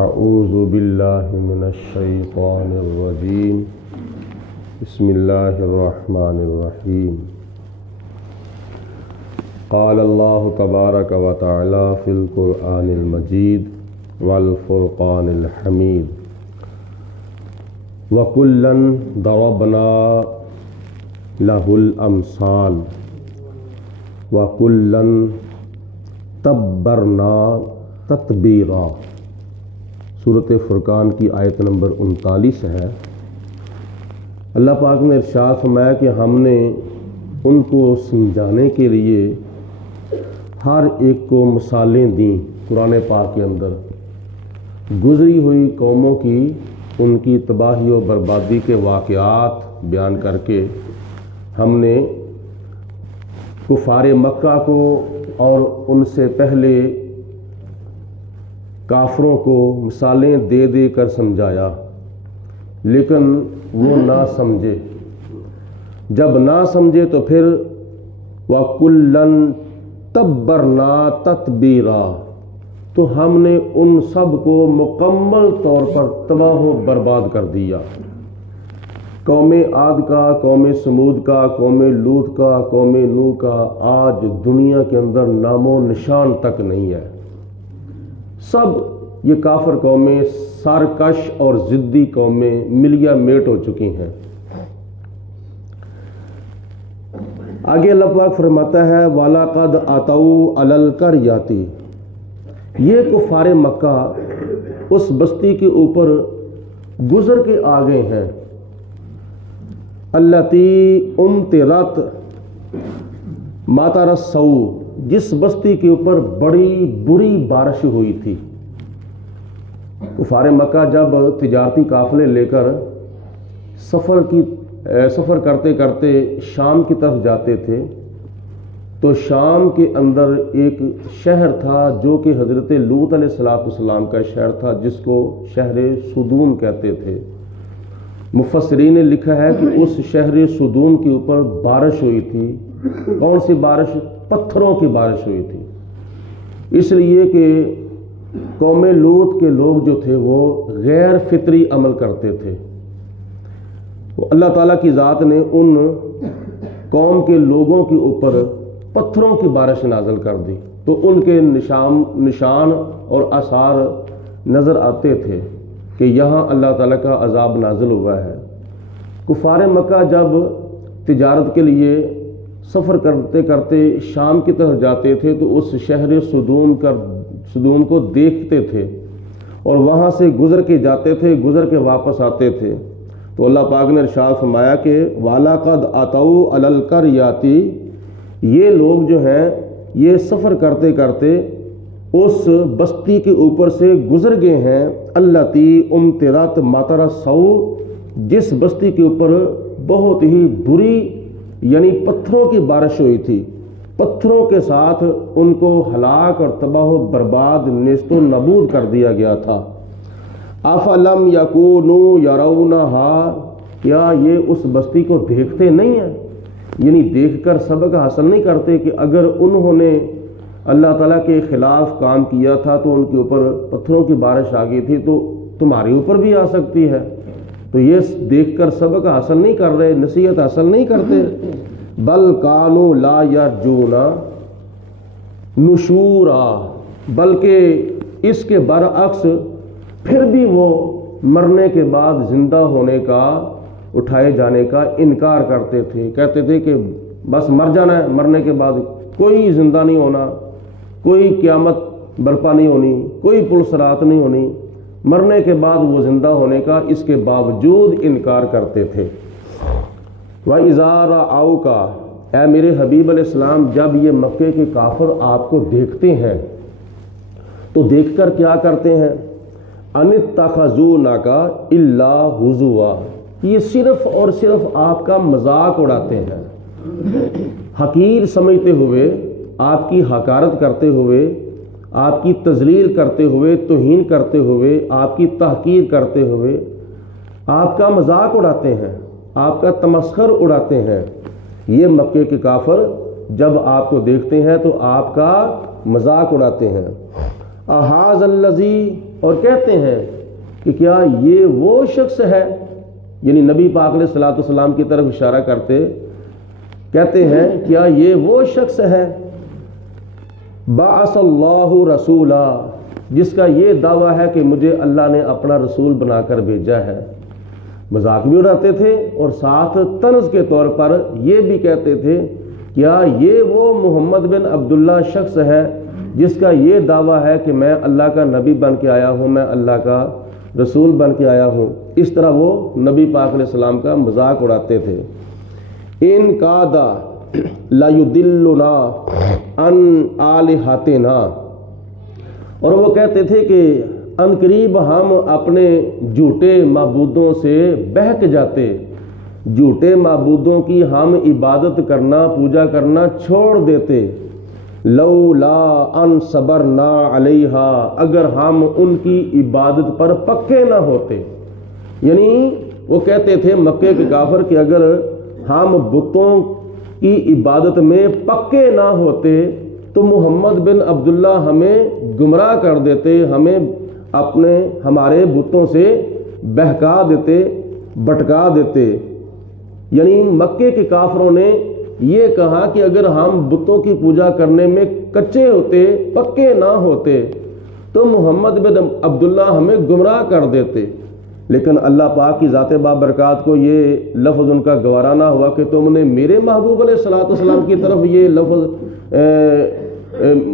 اعوذ باللہ من الشیطان الرجیم بسم اللہ الرحمن الرحیم قال اللہ تبارک و تعالی فی القرآن المجید والفرقان الحمید وَكُلًّا ضَرَبْنَا لَهُ الْأَمْثَالَ وَكُلًّا تَبَّرْنَا تَتْبِيرًا۔ سورۃ فرقان کی آیت نمبر 39 ہے۔ اللہ پاک نے ارشاد فرمایا کہ ہم نے ان کو سمجھانے کے لیے ہر ایک کو مثالیں دیں قرآن پاک کے اندر، گزری ہوئی قوموں کی ان کی تباہی و بربادی کے واقعات بیان کر کے ہم نے کفار مکہ کو اور ان سے پہلے کافروں کو مثالیں دے دے کر سمجھایا، لیکن وہ نہ سمجھے۔ جب نہ سمجھے تو پھر وَكُلًّا تَبَّرْنَا تَتْبِيرًا، تو ہم نے ان سب کو مکمل طور پر تباہ و برباد کر دیا۔ قوم عاد کا، قوم سمود کا، قوم لوط کا، قوم نوح کا آج دنیا کے اندر نام و نشان تک نہیں ہے۔ سب یہ کافر قومیں، سرکش اور ضدی قومیں ملیا میٹ ہو چکی ہیں۔ آگے اللہ پاک فرماتا ہے وَلَقَدْ أَتَوْا عَلَى الْقَرْيَةِ، یہ کفار مکہ اس بستی کے اوپر گزر کے آ گئے ہیں، الَّتِي أُمْطِرَتْ مَطَرَ السَّوْءِ، جس بستی کے اوپر بڑی بری بارش ہوئی تھی۔ کفار مکہ جب تجارتی قافلے لے کر سفر کرتے کرتے شام کی طرف جاتے تھے تو شام کے اندر ایک شہر تھا جو کہ حضرت لوط علیہ السلام کا شہر تھا، جس کو شہر صدوم کہتے تھے۔ مفسرین نے لکھا ہے کہ اس شہر صدوم کے اوپر بارش ہوئی تھی۔ کون سی بارش؟ پتھروں کی بارش ہوئی تھی، اس لیے کہ قوم لوط کے لوگ جو تھے وہ غیر فطری عمل کرتے تھے۔ اللہ تعالیٰ کی ذات نے ان قوم کے لوگوں کے اوپر پتھروں کی بارش نازل کر دی تو ان کے نشان اور آثار نظر آتے تھے کہ یہاں اللہ تعالیٰ کا عذاب نازل ہوا ہے۔ کفار مکہ جب تجارت کے لیے سفر کرتے کرتے شام کی طرف جاتے تھے تو اس شہر صدوم کو دیکھتے تھے اور وہاں سے گزر کے جاتے تھے، گزر کے واپس آتے تھے۔ تو اللہ پاک نے ارشاد فرمایا کہ وَلَقَدْ أَتَوْا عَلَى الْقَرْيَةِ، یہ لوگ جو ہیں یہ سفر کرتے کرتے اس بستی کے اوپر سے گزر گئے ہیں، الَّتِي أُمْطِرَتْ مَطَرَ السَّوْءِ، جس بستی کے اوپر بہت ہی بری یعنی پتھروں کی بارش ہوئی تھی، پتھروں کے ساتھ ان کو ہلاک اور تباہ و برباد نیست و نابود کر دیا گیا تھا۔ أَفَلَمْ يَكُونُوا يَرَوْنَهَا، کیا یہ اس بستی کو دیکھتے نہیں ہیں؟ یعنی دیکھ کر سبق حاصل نہیں کرتے کہ اگر انہوں نے اللہ تعالیٰ کے خلاف کام کیا تھا تو ان کے اوپر پتھروں کی بارش آ گئی تھی تو تمہارے اوپر بھی آ سکتی ہے؟ تو یہ دیکھ کر سبق حاصل نہیں کر رہے، نصیحت حاصل نہیں کرتے۔ بل کانوا لا یرجون نشورا، بلکہ اس کے برعکس پھر بھی وہ مرنے کے بعد زندہ ہونے کا، اٹھائے جانے کا انکار کرتے تھے۔ کہتے تھے کہ بس مر جانا ہے، مرنے کے بعد کوئی زندہ نہیں ہونا، کوئی قیامت برپا نہیں ہونی، کوئی پل صراط نہیں ہونی، مرنے کے بعد وہ زندہ ہونے کا اس کے باوجود انکار کرتے تھے۔ وَإِذَا رَأَوْكَ، اے میرے حبیب علیہ السلام جب یہ مکے کے کافر آپ کو دیکھتے ہیں تو دیکھ کر کیا کرتے ہیں؟ أَنِ اتَّخَذُونَكَ إِلَّا هُزُوًا، یہ صرف اور صرف آپ کا مذاق اڑاتے ہیں، حقیر سمجھتے ہوئے، آپ کی حقارت کرتے ہوئے، آپ کی تذلیل کرتے ہوئے، توہین کرتے ہوئے، آپ کی تحقیر کرتے ہوئے آپ کا مذاق اڑاتے ہیں، آپ کا تمسخر اڑاتے ہیں۔ یہ مکے کے کافر جب آپ کو دیکھتے ہیں تو آپ کا مذاق اڑاتے ہیں۔ احاذ الذی، اور کہتے ہیں کہ کیا یہ وہ شخص ہے، یعنی نبی پاک علیہ الصلوۃ والسلام کی طرف اشارہ کرتے کہتے ہیں کیا یہ وہ شخص ہے بعث اللہ رسولا، جس کا یہ دعویٰ ہے کہ مجھے اللہ نے اپنا رسول بنا کر بھیجا ہے۔ مذاق بھی اڑاتے تھے اور ساتھ طنز کے طور پر یہ بھی کہتے تھے کیا یہ وہ محمد بن عبداللہ شخص ہے جس کا یہ دعویٰ ہے کہ میں اللہ کا نبی بن کے آیا ہوں، میں اللہ کا رسول بن کے آیا ہوں۔ اس طرح وہ نبی پاک علیہ السلام کا مذاق اڑاتے تھے۔ ان کادا لَيُضِلُّنَا عَنْ آلِهَتِنَا، اور وہ کہتے تھے کہ ان قریب ہم اپنے جھوٹے معبودوں سے بہک جاتے، جھوٹے معبودوں کی ہم عبادت کرنا پوجا کرنا چھوڑ دیتے، لولا ان صبرنا علیہا، اگر ہم ان کی عبادت پر پکے نہ ہوتے۔ یعنی وہ کہتے تھے مکے کے کافر کہ اگر ہم بتوں کی عبادت میں پکے نہ ہوتے تو محمد بن عبداللہ ہمیں گمراہ کر دیتے، ہمیں ہمارے بتوں سے بہکا دیتے، بھٹکا دیتے۔ یعنی مکے کے کافروں نے یہ کہا کہ اگر ہم بتوں کی پوجا کرنے میں کچے ہوتے، پکے نہ ہوتے تو محمد بن عبداللہ ہمیں گمراہ کر دیتے۔ لیکن اللہ پاک کی ذات بابرکات کو یہ لفظ ان کا گوارا نہ ہوا کہ تم نے میرے محبوب علیہ الصلوۃ والسلام کی طرف یہ لفظ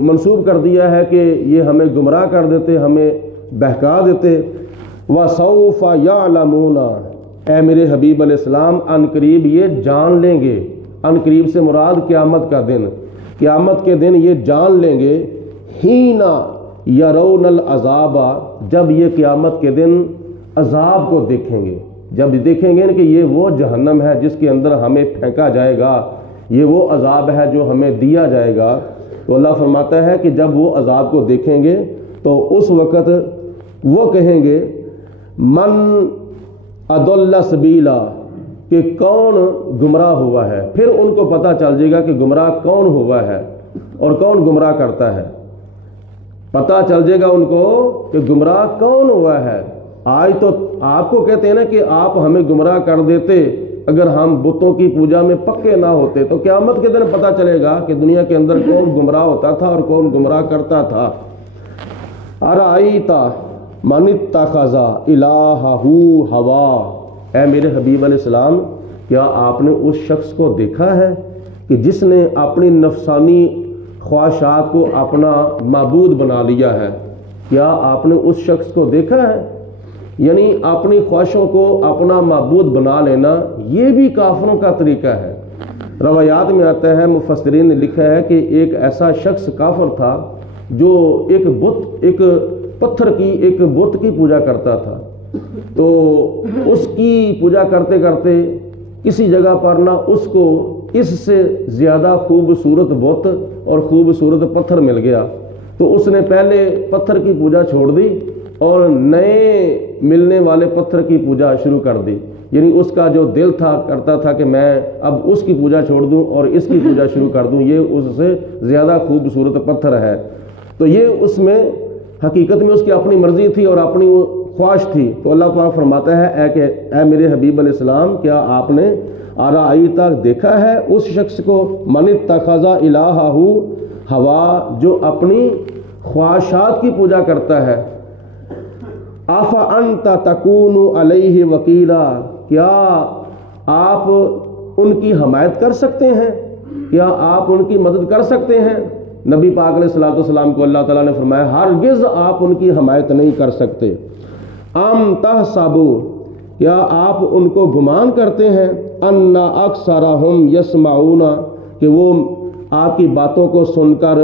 منسوب کر دیا ہے کہ یہ ہمیں گمراہ کر دیتے، ہمیں بہکا دیتے۔ وَسَوْفَ يَعْلَمُونَ، اے میرے حبیب علیہ السلام ان قریب یہ جان لیں گے، ان قریب سے مراد قیامت کا دن، قیامت کے دن یہ جان لیں گے، حِينَ يَرَوْنَ الْعَذَابَ، جب یہ قیامت کے دن عذاب کو دیکھیں گے، جب دیکھیں گے کہ یہ وہ جہنم ہے جس کے اندر ہمیں پھینکا جائے گا، یہ وہ عذاب ہے جو ہمیں دیا جائے گا، تو اللہ فرماتا ہے کہ جب وہ عذاب کو دیکھیں گے تو اس وقت وہ کہیں گے من اضل سبیلا، کہ کون گمراہ ہوا ہے۔ پھر ان کو پتہ چل جائے گا کہ گمراہ کون ہوا ہے اور کون گمراہ کرتا ہے، پتہ چل جائے گا ان کو کہ گمراہ کون ہوا ہے۔ آج تو آپ کو کہتے ہیں نا کہ آپ ہمیں گمراہ کر دیتے اگر ہم بتوں کی پوجا میں پکے نہ ہوتے، تو قیامت کے دن پتہ چلے گا کہ دنیا کے اندر کون گمراہ ہوتا تھا اور کون گمراہ کرتا تھا۔ ارائیت من اتخذ الہہ ہوا، اے میرے حبیب علیہ السلام کیا آپ نے اس شخص کو دیکھا ہے کہ جس نے اپنی نفسانی خواہشات کو اپنا معبود بنا لیا ہے؟ کیا آپ نے اس شخص کو دیکھا ہے؟ یعنی اپنی خواہشوں کو اپنا معبود بنا لینا یہ بھی کافروں کا طریقہ ہے۔ روایات میں آتا ہے، مفسرین نے لکھا ہے کہ ایک ایسا شخص کافر تھا جو ایک پتھر کی ایک بت کی پوجا کرتا تھا، تو اس کی پوجا کرتے کرتے کسی جگہ پر نہ اس کو اس سے زیادہ خوبصورت بت اور خوبصورت پتھر مل گیا، تو اس نے پہلے پتھر کی پوجا چھوڑ دی اور نئے ملنے والے پتھر کی پوجا شروع کر دی۔ یعنی اس کا جو دل تھا کرتا تھا کہ میں اب اس کی پوجا چھوڑ دوں اور اس کی پوجا شروع کر دوں، یہ اس سے زیادہ خوبصورت پتھر ہے۔ تو یہ اس میں حقیقت میں اس کی اپنی مرضی تھی اور اپنی خواہش تھی۔ تو اللہ تعالیٰ فرماتا ہے اے میرے حبیب علیہ السلام کیا آپ نے ارائیتا دیکھا ہے اس شخص کو من اتخذ الہہ ہوا، جو اپنی خواہشات کی پوجا کرتا ہے۔ افانت تکون علیہ وکیلا، کیا آپ ان کی حمایت کر سکتے ہیں؟ کیا آپ ان کی مدد کر سکتے ہیں؟ نبی پاک علیہ الصلوۃ والسلام کو اللہ تعالیٰ نے فرمایا ہرگز آپ ان کی حمایت نہیں کر سکتے۔ ام تحسبوا، کیا آپ ان کو گمان کرتے ہیں ان اکثرہم یسمعون، کہ وہ آپ کی باتوں کو سن کر،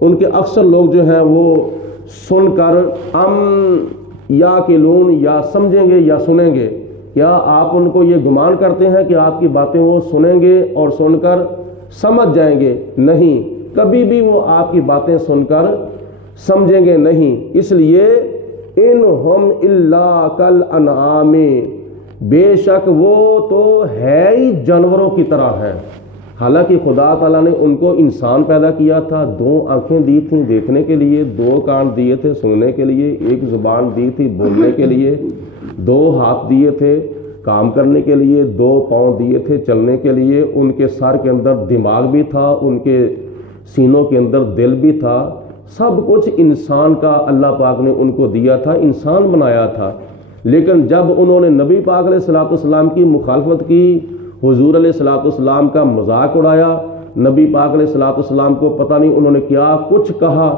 ان کے اکثر لوگ جو ہیں وہ سن کر یاقلون، یا سمجھیں گے یا سنیں گے، کیا آپ ان کو یہ گمان کرتے ہیں کہ آپ کی باتیں وہ سنیں گے اور سن کر سمجھ جائیں گے؟ نہیں، کبھی بھی وہ آپ کی باتیں سن کر سمجھیں گے نہیں۔ اس لیے انہم الا کالانعام، بے شک وہ تو ہے ہی جانوروں کی طرح ہے، حالانکہ خدا تعالیٰ نے ان کو انسان پیدا کیا تھا، 2 آنکھیں دی تھیں دیکھنے کے لیے، 2 کان دیے تھے سننے کے لیے، 1 زبان دی تھی بولنے کے لیے، 2 ہاتھ دیے تھے کام کرنے کے لیے، 2 پاؤں دیے تھے چلنے کے لیے، ان کے سر کے اندر دماغ بھی تھا، ان کے سینوں کے اندر دل بھی تھا، سب کچھ انسان کا اللہ پاک نے ان کو دیا تھا، انسان بنایا تھا۔ لیکن جب انہوں نے نبی پاک علیہ الصلوۃ والسلام کی مخالفت کی، حضور علیہ الصلوۃ والسلام کا مذاق اڑایا، نبی پاک علیہ الصلوۃ والسلام کو پتہ نہیں انہوں نے کیا کچھ کہا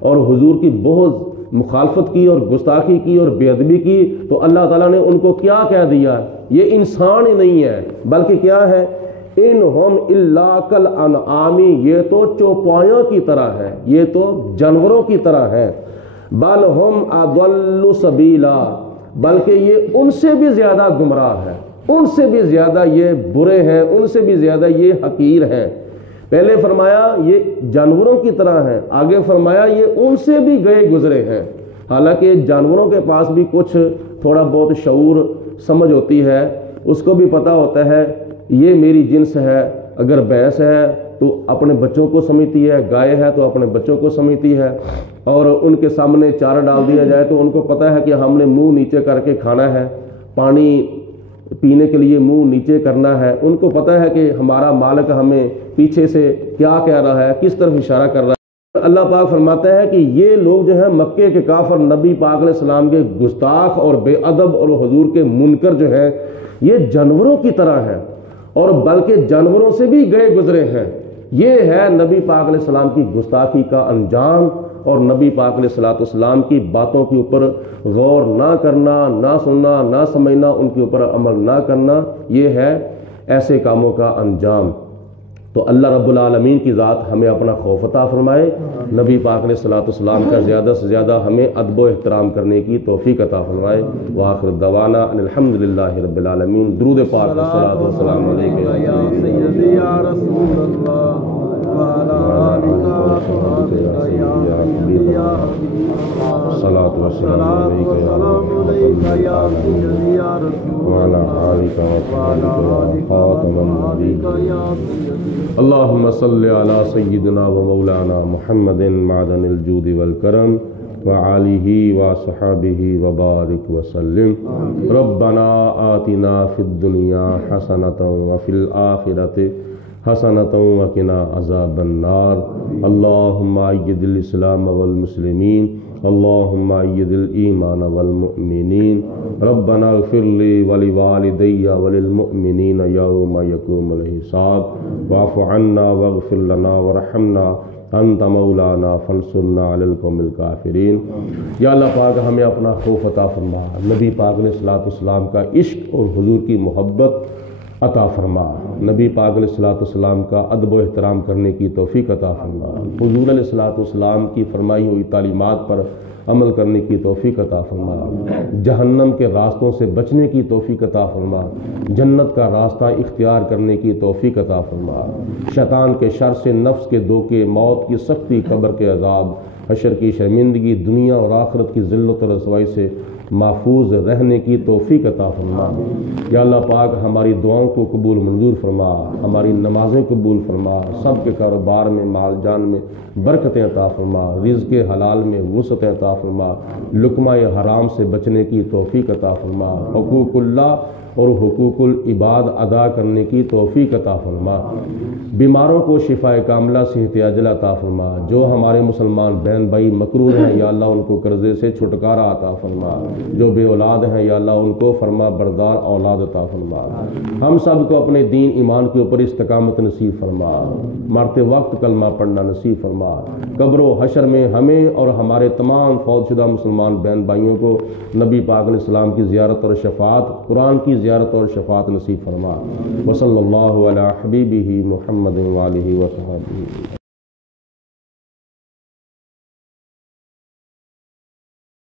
اور حضور کی بہت مخالفت کی اور گستاخی کی اور بے ادبی کی، تو اللہ تعالیٰ نے ان کو کیا کہہ دیا؟ یہ انسان ہی نہیں ہے بلکہ کیا ہے؟ انہم الا کالانعام، یہ تو چوپایوں کی طرح ہے، یہ تو جانوروں کی طرح ہے، بل ہم اضل سبیلا، بلکہ یہ ان سے بھی زیادہ گمراہ ہے، ان سے بھی زیادہ یہ برے ہیں، ان سے بھی زیادہ یہ حقیر ہیں۔ پہلے فرمایا یہ جانوروں کی طرح ہیں، آگے فرمایا یہ ان سے بھی گئے گزرے ہیں۔ حالانکہ جانوروں کے پاس بھی کچھ تھوڑا بہت شعور سمجھ ہوتی ہے، اس کو بھی پتہ ہوتا ہے یہ میری جنس ہے، اگر بھینس ہے تو اپنے بچوں کو سمجھتی ہے، گائے ہے تو اپنے بچوں کو سمجھتی ہے، اور ان کے سامنے چارہ ڈال دیا جائے تو ان کو پتہ ہے کہ ہم نے منہ نیچے کر کے کھانا ہے، پانی پینے کے لیے منہ نیچے کرنا ہے، ان کو پتہ ہے کہ ہمارا مالک ہمیں پیچھے سے کیا کہہ رہا ہے، کس طرف اشارہ کر رہا ہے۔ اللہ پاک فرماتا ہے کہ یہ لوگ جو ہیں مکے کے کافر، نبی پاک علیہ السلام کے گستاخ اور بے ادب اور حضور کے منکر جو ہیں، یہ جانوروں کی طرح ہیں اور بلکہ جانوروں سے بھی گئے گزرے ہیں۔ یہ ہے نبی پاک علیہ السلام کی گستاخی کا انجام، اور نبی پاک علیہ الصلوۃ والسلام کی باتوں کے اوپر غور نہ کرنا، نہ سننا، نہ سمجھنا، ان کے اوپر عمل نہ کرنا، یہ ہے ایسے کاموں کا انجام۔ تو اللہ رب العالمین کی ذات ہمیں اپنا خوف عطا فرمائے، نبی پاک علیہ الصلوۃ والسلام کا زیادہ سے زیادہ ہمیں ادب و احترام کرنے کی توفیق عطا فرمائے۔ وآخر دعوانا ان الحمدللہ رب العالمین۔ درود پاک والصلاۃ والسلام علیکم یا سیدی یا رسول اللہ وعلی آلک وصحبہ یا حبیب اللہ، صلاۃ والسلام علیک یا سیدی یا رسول وعلی آلک وصحبہ خاتم النبیین۔ اللہم صلی علی سیدنا و مولانا محمد معدن الجود والکرم وآلہ وصحبہ وبارک وسلم۔ ربنا آتنا فی الدنیا حسنۃ وفی الآخرۃ حسنۃ وقنا عذاب النار۔ اللہم اید الاسلام والمسلمین، اللہم اید الایمان والمؤمنین۔ ربنا اغفر لی ولوالدی وللمؤمنین یوم یقوم الحساب، واعف عنا واغفر لنا وارحمنا انت مولانا فانصرنا علی القوم الکافرین۔ یا اللہ پاک ہمیں اپنا خوف عطا فرما، نبی پاک علیہ الصلوۃ والسلام کا عشق اور حضور کی محبت عطا فرما، نبی پاک علیہ الصلوۃ والسلام کا ادب و احترام کرنے کی توفیق عطا فرما، حضور علیہ الصلوۃ والسلام کی فرمائی ہوئی تعلیمات پر عمل کرنے کی توفیق عطا فرما، جہنم کے راستوں سے بچنے کی توفیق عطا فرما، جنت کا راستہ اختیار کرنے کی توفیق عطا فرما، شیطان کے شر سے، نفس کے دھوکے، موت کی سختی، قبر کے عذاب، حشر کی شرمندگی، دنیا اور آخرت کی ذلت اور رسوائی سے محفوظ رہنے کی توفیق عطا فرما۔ یا اللہ پاک ہماری دعاؤں کو قبول منظور فرما، ہماری نمازیں قبول فرما، سب کے کاروبار میں، مال جان میں برکتیں عطا فرما، رزق حلال میں وسعتیں عطا فرما، لقمہ حرام سے بچنے کی توفیق عطا فرما، حقوق اللہ اور حقوق العباد ادا کرنے کی توفیق عطا فرما، بیماروں کو شفاء کاملہ صحت عاجلہ عطا فرما، جو ہمارے مسلمان بہن بھائی مقروض ہیں یا اللہ ان کو قرضے سے چھٹکارا عطا فرما، جو بے اولاد ہیں یا اللہ ان کو فرما بردار اولاد عطا فرما، ہم سب کو اپنے دین ایمان کے اوپر استقامت نصیب فرما، مرتے وقت کلمہ پڑھنا نصیب فرما، قبر و حشر میں ہمیں اور ہمارے تمام فوت شدہ مسلمان بہن بھائیوں کو نبی پاک علیہ السلام کی زیارت اور شفاعت، قرآن کی زیارت اور شفاعت نصیب فرما۔ وصلی اللہ علی حبیبہ محمد وآلہ وصحبہ۔